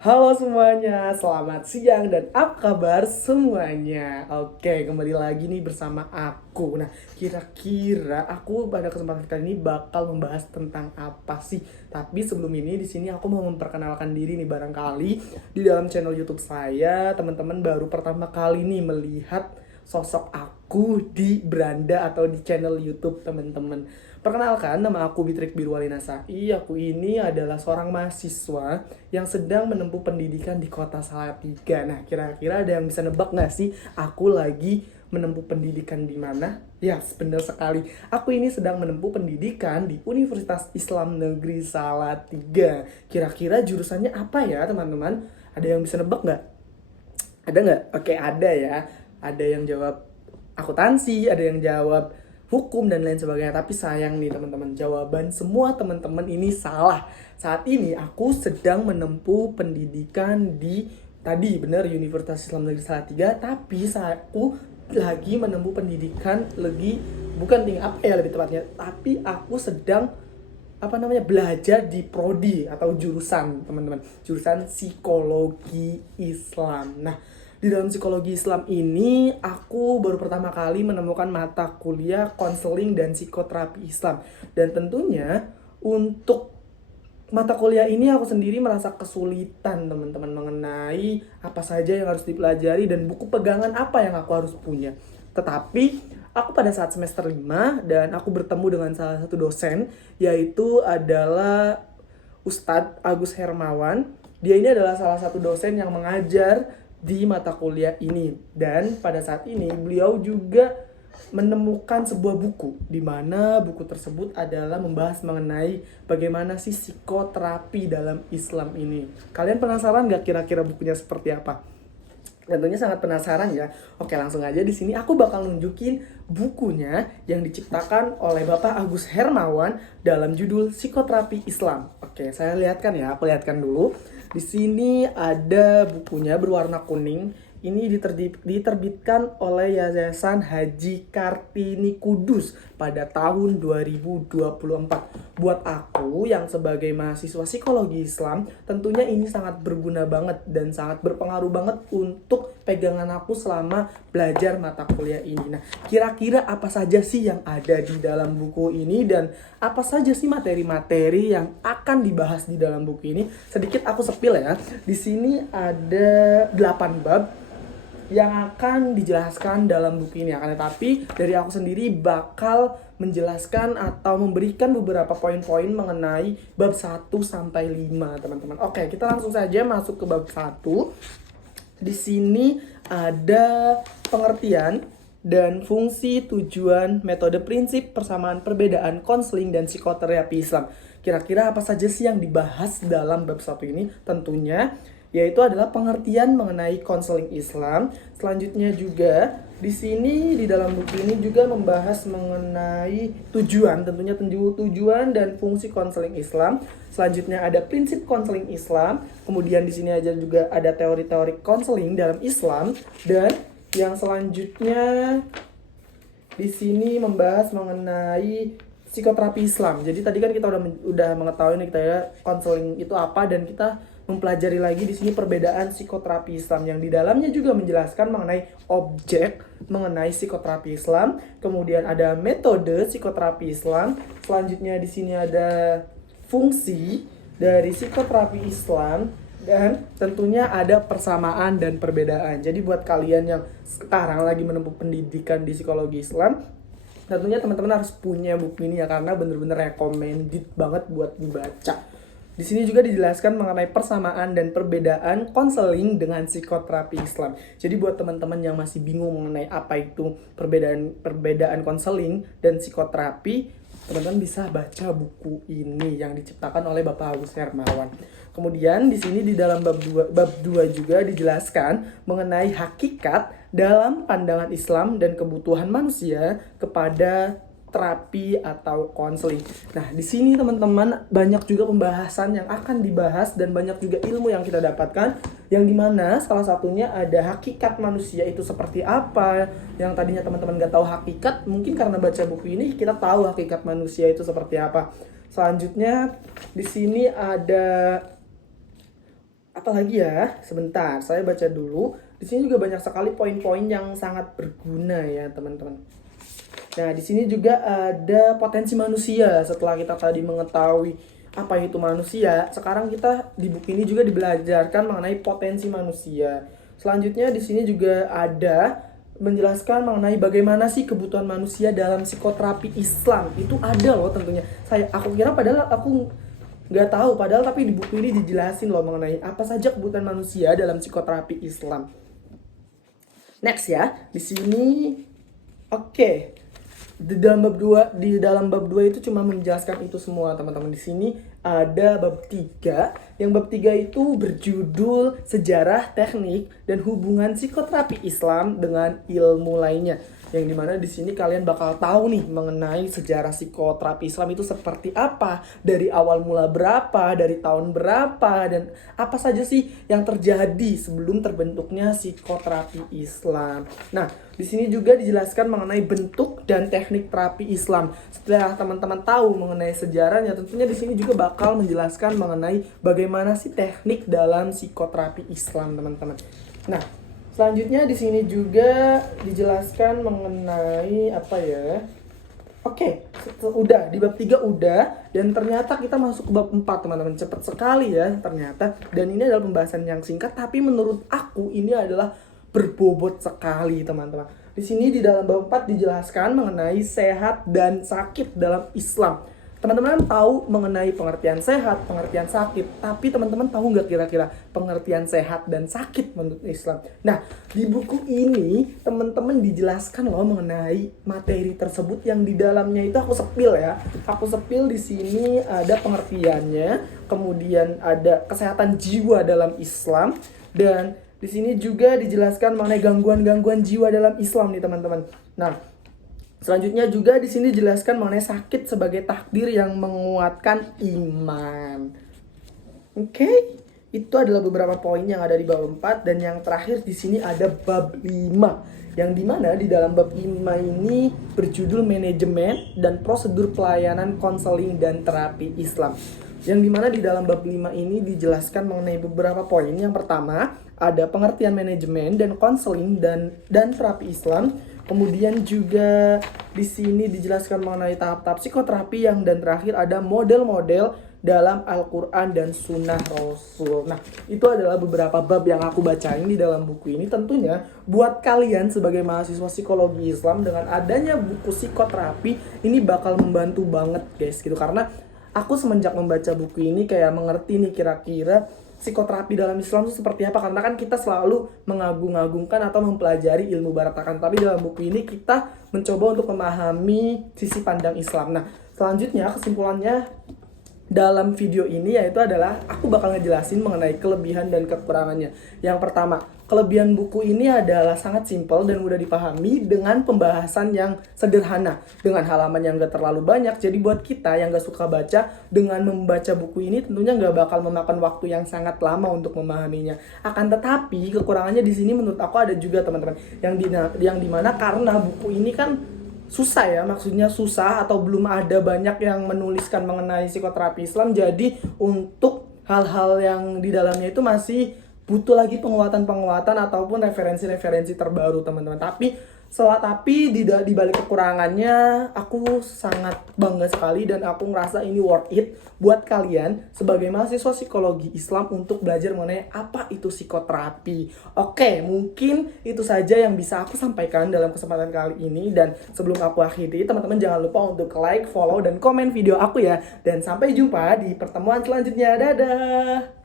Halo semuanya, selamat siang dan apa kabar semuanya? Oke, kembali lagi nih bersama aku. Nah, kira-kira aku pada kesempatan kali ini bakal membahas tentang apa sih? Tapi sebelum ini di sini aku mau memperkenalkan diri nih, barangkali di dalam channel YouTube saya, teman-teman baru pertama kali nih melihat sosok aku di beranda atau di channel YouTube teman-teman. Perkenalkan, nama aku Bitrik Birwalina Sai. Aku ini adalah seorang mahasiswa yang sedang menempuh pendidikan di kota Salatiga. Nah, kira-kira ada yang bisa nebak nggak sih aku lagi menempuh pendidikan di mana? Ya, yes, benar sekali. Aku ini sedang menempuh pendidikan di Universitas Islam Negeri Salatiga. Kira-kira jurusannya apa ya, teman-teman? Ada yang bisa nebak nggak? Ada nggak? Oke, ada ya. Ada yang jawab akuntansi, ada yang jawab hukum dan lain sebagainya. Tapi sayang nih teman-teman, jawaban semua teman-teman ini salah. Saat ini aku sedang menempuh pendidikan di tadi benar Universitas Islam Negeri Salatiga, tapi aku lagi menempuh pendidikan lagi bukan tinggi apa ya lebih tepatnya, tapi aku sedang belajar di prodi atau jurusan teman-teman, jurusan psikologi Islam. Nah, di dalam psikologi Islam ini aku baru pertama kali menemukan mata kuliah konseling dan psikoterapi Islam. Dan tentunya untuk mata kuliah ini aku sendiri merasa kesulitan teman-teman mengenai apa saja yang harus dipelajari dan buku pegangan apa yang aku harus punya. Tetapi aku pada saat semester 5 dan aku bertemu dengan salah satu dosen, yaitu adalah Ustadz Agus Hermawan. Dia ini adalah salah satu dosen yang mengajar di mata kuliah ini, dan pada saat ini beliau juga menemukan sebuah buku di mana buku tersebut adalah membahas mengenai bagaimana sih psikoterapi dalam Islam ini. Kalian penasaran gak kira-kira bukunya seperti apa? Tentunya sangat penasaran ya. Oke, langsung aja di sini aku bakal nunjukin bukunya yang diciptakan oleh Bapak Agus Hermawan dalam judul Psikoterapi Islam. Oke, saya lihatkan ya, aku lihatkan dulu. Di sini ada bukunya berwarna kuning. Ini diterbitkan oleh Yayasan Haji Kartini Kudus pada tahun 2024. Buat aku yang sebagai mahasiswa psikologi Islam, tentunya ini sangat berguna banget dan sangat berpengaruh banget untuk pegangan aku selama belajar mata kuliah ini. Nah, kira-kira apa saja sih yang ada di dalam buku ini dan apa saja sih materi-materi yang akan dibahas di dalam buku ini? Sedikit aku sepil ya. Di sini ada 8 bab yang akan dijelaskan dalam buku ini. Akan tetapi dari aku sendiri bakal menjelaskan atau memberikan beberapa poin-poin mengenai bab 1 sampai 5, teman-teman. Oke, kita langsung saja masuk ke bab 1. Di sini ada pengertian dan fungsi, tujuan, metode, prinsip, persamaan, perbedaan, konseling, dan psikoterapi Islam. Kira-kira apa saja sih yang dibahas dalam bab 1 ini? Tentunya yaitu adalah pengertian mengenai konseling Islam. Selanjutnya juga di sini di dalam buku ini juga membahas mengenai tujuan, tentunya tujuan dan fungsi konseling Islam. Selanjutnya ada prinsip konseling Islam. Kemudian di sini aja juga ada teori-teori konseling dalam Islam, dan yang selanjutnya di sini membahas mengenai psikoterapi Islam. Jadi tadi kan kita udah mengetahui nih kita ya konseling itu apa, dan kita mempelajari lagi di sini perbedaan psikoterapi Islam yang di dalamnya juga menjelaskan mengenai objek mengenai psikoterapi Islam. Kemudian ada metode psikoterapi Islam. Selanjutnya di sini ada fungsi dari psikoterapi Islam, dan tentunya ada persamaan dan perbedaan. Jadi buat kalian yang sekarang lagi menempuh pendidikan di psikologi Islam, tentunya teman-teman harus punya buku ini ya, karena bener-bener recommended banget buat dibaca. Di sini juga dijelaskan mengenai persamaan dan perbedaan konseling dengan psikoterapi Islam. Jadi buat teman-teman yang masih bingung mengenai apa itu perbedaan konseling dan psikoterapi, teman-teman bisa baca buku ini yang diciptakan oleh Bapak Agus Hermawan. Kemudian di sini di dalam bab 2 juga dijelaskan mengenai hakikat dalam pandangan Islam dan kebutuhan manusia kepada terapi atau konseling. Nah, di sini teman-teman banyak juga pembahasan yang akan dibahas dan banyak juga ilmu yang kita dapatkan, yang dimana salah satunya ada hakikat manusia itu seperti apa. Yang tadinya teman-teman gak tahu hakikat, mungkin karena baca buku ini kita tahu hakikat manusia itu seperti apa. Selanjutnya di sini ada apalagi ya, sebentar, saya baca dulu. Di sini juga banyak sekali poin-poin yang sangat berguna ya, teman-teman. Nah, di sini juga ada potensi manusia. Setelah kita tadi mengetahui apa itu manusia, sekarang kita di buku ini juga dibelajarkan mengenai potensi manusia. Selanjutnya di sini juga ada menjelaskan mengenai bagaimana sih kebutuhan manusia dalam psikoterapi Islam. Itu ada loh tentunya. Aku kira padahal aku nggak tahu padahal, tapi di buku ini dijelasin loh mengenai apa saja kebutuhan manusia dalam psikoterapi Islam. Next ya, di sini oke. Di dalam bab 2 itu cuma menjelaskan itu semua, teman-teman. Di sini ada bab 3. Yang bab 3 itu berjudul Sejarah, Teknik, dan Hubungan Psikoterapi Islam dengan Ilmu Lainnya. Yang dimana di sini kalian bakal tahu nih mengenai sejarah psikoterapi Islam itu seperti apa, dari awal mula berapa, dari tahun berapa, dan apa saja sih yang terjadi sebelum terbentuknya psikoterapi Islam. Nah, di sini juga dijelaskan mengenai bentuk dan teknik terapi Islam. Setelah teman-teman tahu mengenai sejarahnya, tentunya di sini juga bakal menjelaskan mengenai bagaimana sih teknik dalam psikoterapi Islam, teman-teman. Nah, selanjutnya di sini juga dijelaskan mengenai apa ya? Oke, udah di bab 3 udah, dan ternyata kita masuk ke bab 4, teman-teman. Cepat sekali ya ternyata. Dan ini adalah pembahasan yang singkat, tapi menurut aku ini adalah berbobot sekali, teman-teman. Di sini di dalam bab 4 dijelaskan mengenai sehat dan sakit dalam Islam. Teman-teman tahu mengenai pengertian sehat, pengertian sakit, tapi teman-teman tahu nggak kira-kira pengertian sehat dan sakit menurut Islam? Nah, di buku ini teman-teman dijelaskan loh mengenai materi tersebut yang di dalamnya itu aku sepil ya. Aku sepil di sini ada pengertiannya, kemudian ada kesehatan jiwa dalam Islam, dan di sini juga dijelaskan mengenai gangguan-gangguan jiwa dalam Islam nih, teman-teman. Nah, selanjutnya juga di sini dijelaskan mengenai sakit sebagai takdir yang menguatkan iman. Oke, itu adalah beberapa poin yang ada di bab 4, dan yang terakhir di sini ada bab 5. Yang dimana di dalam bab 5 ini berjudul manajemen dan prosedur pelayanan konseling dan terapi Islam. Yang dimana di dalam bab 5 ini dijelaskan mengenai beberapa poin. Yang pertama, ada pengertian manajemen dan konseling dan terapi Islam. Kemudian juga di sini dijelaskan mengenai tahap-tahap psikoterapi, yang dan terakhir ada model-model dalam Al-Quran dan Sunnah Rasul. Nah, itu adalah beberapa bab yang aku bacain di dalam buku ini. Tentunya buat kalian sebagai mahasiswa psikologi Islam, dengan adanya buku psikoterapi ini bakal membantu banget guys gitu. Karena aku semenjak membaca buku ini kayak mengerti nih kira-kira psikoterapi dalam Islam itu seperti apa. Karena kan kita selalu mengagung-agungkan atau mempelajari ilmu baratakan, tapi dalam buku ini kita mencoba untuk memahami sisi pandang Islam. Nah, selanjutnya kesimpulannya dalam video ini yaitu adalah aku bakal ngejelasin mengenai kelebihan dan kekurangannya. Yang pertama, kelebihan buku ini adalah sangat simpel dan mudah dipahami dengan pembahasan yang sederhana, dengan halaman yang gak terlalu banyak. Jadi buat kita yang gak suka baca, dengan membaca buku ini tentunya gak bakal memakan waktu yang sangat lama untuk memahaminya. Akan tetapi kekurangannya di sini menurut aku ada juga, teman-teman, yang dimana karena buku ini kan susah ya, maksudnya susah atau belum ada banyak yang menuliskan mengenai psikoterapi Islam. Jadi untuk hal-hal yang di dalamnya itu masih butuh lagi penguatan-penguatan ataupun referensi-referensi terbaru, teman-teman. Tapi di balik kekurangannya aku sangat bangga sekali, dan aku ngerasa ini worth it buat kalian sebagai mahasiswa psikologi Islam untuk belajar mengenai apa itu psikoterapi. Oke, mungkin itu saja yang bisa aku sampaikan dalam kesempatan kali ini, dan sebelum aku akhiri, teman-teman jangan lupa untuk like, follow, dan komen video aku ya. Dan sampai jumpa di pertemuan selanjutnya. Dadah!